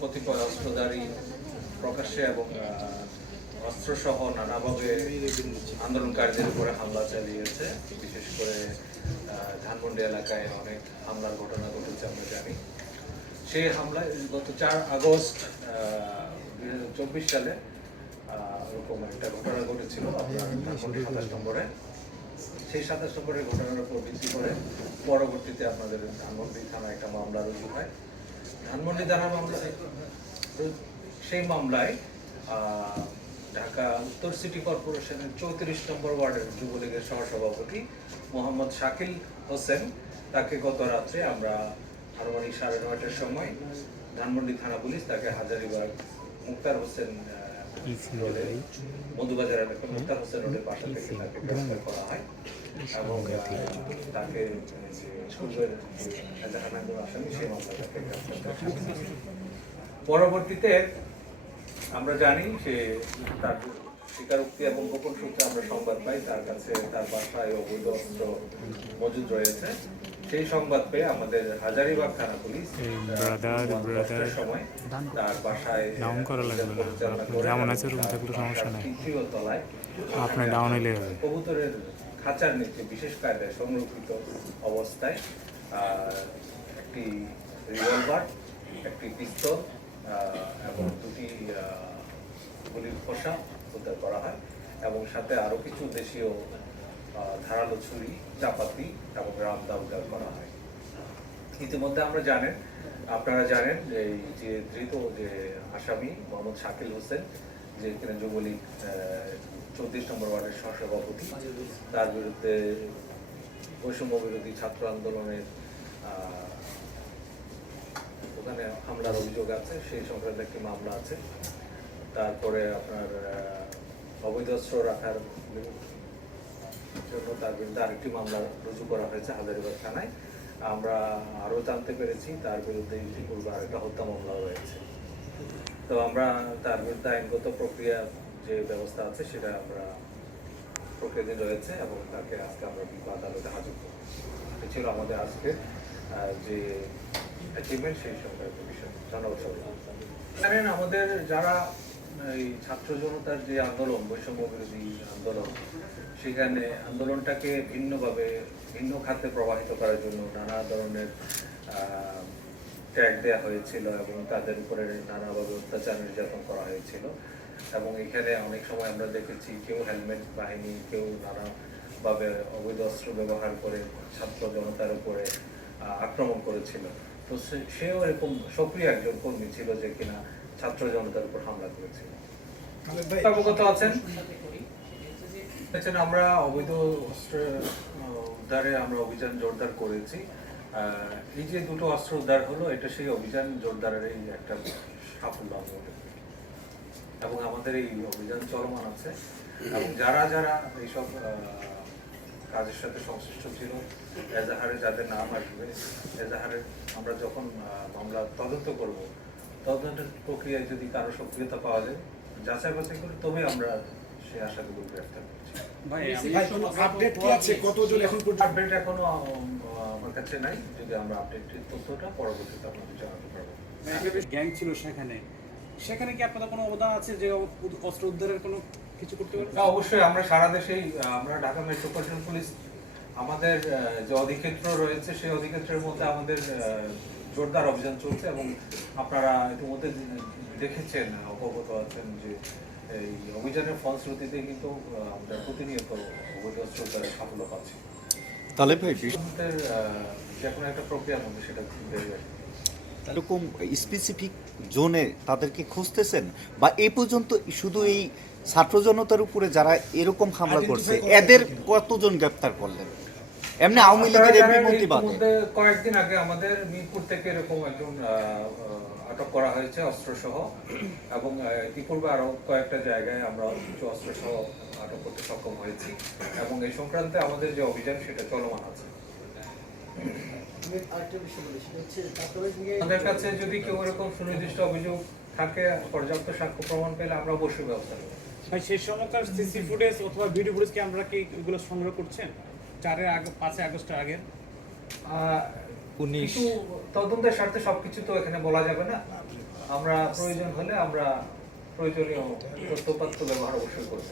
কতিপয় অস্ত্রধারী প্রকাশ্যে এবং অস্ত্রসহ নানাভাবে আন্দোলনকারীদের উপরে হামলা চালিয়েছে। বিশেষ করে ধানমন্ডি এলাকায় অনেক হামলার ঘটনা ঘটেছে আমরা জানি। সেই হামলায় গত 4 আগস্ট 2024 সালে এরকম একটা ঘটনা ঘটেছিল আপনার ধানমন্ডি 27 নম্বরে। সেই 27 নম্বরের ঘটনার উপর ভিত্তি করে পরবর্তীতে আপনাদের ধানমন্ডি থানায় একটা মামলা রুজু হয়। ধানমন্ডি থানা মামলা, সেই মামলায় ঢাকা উত্তর সিটি কর্পোরেশনের 34 নম্বর ওয়ার্ডের যুবলীগের সহসভাপতি মোহাম্মদ শাকিল হোসেন, তাকে গত রাত্রে আমরা আনুমানিক 9:30টার সময় ধানমন্ডি থানা পুলিশ তাকে হাজারীবাগ মুক্তার হোসেন মধুবাজার এলাকার মুক্তার হোসেন রোডের পাশে থেকে তাকে গ্রেফতার করা হয় এবং তাকে আসামি সেই মামলা তাকে গ্রেফতার করা হয়। পরবর্তীতে আমরা জানি সে তার স্বীকারোক্তি এবং গোপন সূত্রে আমরা সংবাদ পাই তার কাছে তার বাসায় অবৈধ অস্ত্র মজুদ রয়েছে। সেই সংবাদ পেয়ে আমাদের হাজারীবাগ থানা পুলিশ সময় তার বাসায় কবুতরের খাঁচার নিচে বিশেষ কায়দায় সংরক্ষিত অবস্থায় একটি রিভলভার, একটি পিস্তল এবং 2টি গুলির খোসা উদ্ধার করা হয় এবং সাথে আরো কিছু দেশীয় ধারালো ছুরি, চাপাতি এবং রামদা উদ্ধার করা হয়। ইতিমধ্যে আপনারা জানেন এই যে ধৃত যে আসামি মোহাম্মদ শাকিল হোসেন, যে কিনা যুবলীগ 34 নম্বর ওয়ার্ডের সহসভাপতি, তার বিরুদ্ধে বৈষম্য বিরোধী ছাত্র আন্দোলনের ওখানে হামলার অভিযোগ আছে, সেই সংক্রান্ত একটি মামলা আছে। তারপরে আপনার অবৈধ অস্ত্র রাখার জন্য তার বিরুদ্ধে আরেকটি মামলা রুজু করা হয়েছে হাজারীবাগ থানায়। আমরা আরও জানতে পেরেছি তার বিরুদ্ধে ইতিপূর্বে আরেকটা হত্যা মামলা রয়েছে। তো আমরা তার বিরুদ্ধে আইনগত প্রক্রিয়া যে ব্যবস্থা আছে সেটা আমরা প্রক্রিয়াধীন রয়েছে এবং তাকে আজকে আমরা আদালতে হাজির করব। এটা ছিল আমাদের আজকে যে অ্যাচিভমেন্ট, সেই সংক্রান্ত বিষয়। ধন্যবাদ সবাই। জানেন আমাদের যারা এই ছাত্র জনতার যে আন্দোলন, বৈষম্য বিরোধী আন্দোলন, সেখানে আন্দোলনটাকে ভিন্নভাবে ভিন্ন খাতে প্রবাহিত করার জন্য নানা ধরনের ট্যাগ দেওয়া হয়েছিল এবং তাদের উপরে নানাভাবে অত্যাচার নির্যাতন করা হয়েছিল এবং এখানে অনেক সময় আমরা দেখেছি কেউ হেলমেট বাহিনী, কেউ নানাভাবে অবৈধ অস্ত্র ব্যবহার করে ছাত্র জনতার উপরে আক্রমণ করেছিল। তো সেও এরকম সক্রিয় একজন কর্মী ছিল যে কিনা ছাত্র জনতার উপর হামলা করেছিল। অবগত আছেন আমরা অবৈধ অস্ত্র উদ্ধারে আমরা অভিযান জোরদার করেছি। এই যে 2টো অস্ত্র উদ্ধার হলো, এটা সেই অভিযান জোরদারের একটা সাফল্য এবং আমাদের এই অভিযান চলমান আছে এবং যারা যারা এইসব কাজের সাথে সংশ্লিষ্ট ছিল এজাহারে যাদের নাম আসবে, এজাহারে আমরা যখন মামলা তদন্ত করব, তদন্তের প্রক্রিয়ায় যদি কারো সক্রিয়তা পাওয়া যায়, যাচাই বাছাই করে, তবে আমরা সেই আশাগুলো গ্রেফতার করছি। আপডেট এখনো আমার কাছে নাই, যদি আমরা আপডেটের তথ্যটা পরবর্তীতে আপনাদের জানাতে পারবো। গ্যাং ছিল সেখানে কি আপনাদের কোনো অবদান আছে যে অস্ত্র উদ্ধারের কোনো কিছু করতে পারবে? অবশ্যই আমরা সারা দেশেই আমরা ঢাকা মেট্রোপলিটন পুলিশ আমাদের যে অধিক্ষেত্র রয়েছে সেই অধিক্ষেত্রের মধ্যে আমাদের জোরদার অভিযান চলছে এবং আপনারা ইতিমধ্যে দেখেছেন, অবগত আছেন যে এই অভিযানের ফলশ্রুতিতে কিন্তু আমরা প্রতিনিয়ত অবৈধ অস্ত্র উদ্ধারে সাফল্য পাচ্ছি। তাহলে ভাই যে কোনো একটা প্রক্রিয়ার মধ্যে সেটা এরকম স্পেসিফিক জোনে তাদেরকে খুঁজতেছেন, বা এই পর্যন্ত শুধু এই ছাত্র জনতার উপরে যারা এরকম হামলা করছে এদের কতজন গ্রেফতার করলেন? এমনি আওয়ামী লীগের এমপি মন্ত্রী বাদে কয়েকদিন আগে আমাদের মিরপুর থেকে এরকম একজন আটক করা হয়েছে অস্ত্রসহ এবং ইতিপূর্বে আরো কয়েকটা জায়গায় আমরা কিছু অস্ত্রসহ আটক করতে সক্ষম হয়েছি এবং এই সংক্রান্তে আমাদের যে অভিযান সেটা চলমান আছে। আমাদের কাছে যদি কেউ এরকম সুনির্দিষ্ট অভিযোগ থাকে, পর্যাপ্ত সাক্ষ্য প্রমাণ পেলে আমরা অবশ্যই ব্যবস্থা নেব। ভাই সেই সময়কার সিসি ফুটেজ অথবা ভিডিও ফুটেজ কি আমরা কি এগুলো সংগ্রহ করছেন 5 আগস্টের আগে? তদন্তের স্বার্থে সবকিছু তো এখানে বলা যাবে না। আমরা প্রয়োজন হলে আমরা প্রয়োজনীয় তথ্যপাত্র ব্যবহার অবশ্যই করব।